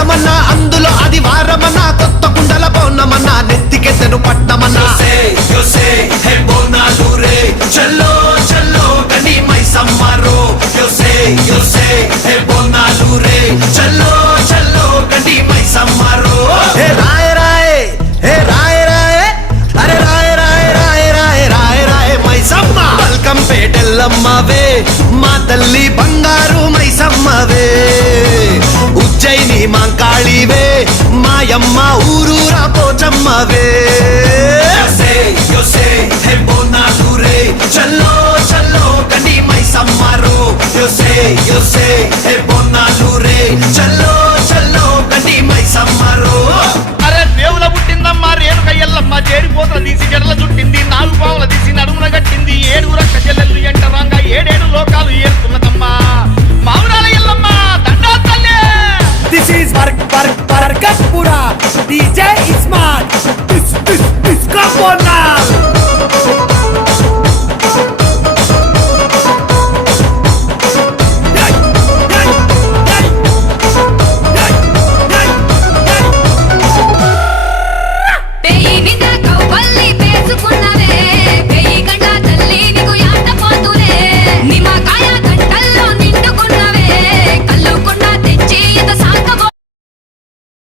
మాసమన్నా అందులో అది వారమన్నా కొత్త కుండల పౌర్ణమన్నా నెత్తికెత్తెను పట్నమన్నా చల్లో చల్లో గని మైసమ్మరో బోనాలు రే చల్లో చల్లో గని మైసమ్మరో హే రాయ రాయ హే రాయ రాయ అరే రాయ రాయ రాయ రాయ రాయ రాయ మైసమ్మ వెల్కమ్ పేటెల్లమ్మవే మా తల్లి బంగారు మైసమ్మవే ఉజ్జయిని మాంకాళివే మాయమ్మ ఊరూరా పోచమ్మవే చల్లో చల్లో గని మైసమ్మరో బోనాలు రే చల్లో చల్లో గని మైసమ్మరో అరే దేవుల పుట్టిందమ్మా రేణుక ఎల్లమ్మ చేరిపోతల తీసి జడల చుట్టింది 4 పావుల తీసి నడుమున కట్టింది 7 రక్క చెల్లెళ్ళు ఎంటరాంగా 7 లోకాలు ఏరుతున్నదమ్మా మావురాల ఎల్లమ్మ దండా తల్లి. This is Barkatpura. DJ Ismail. This come on now.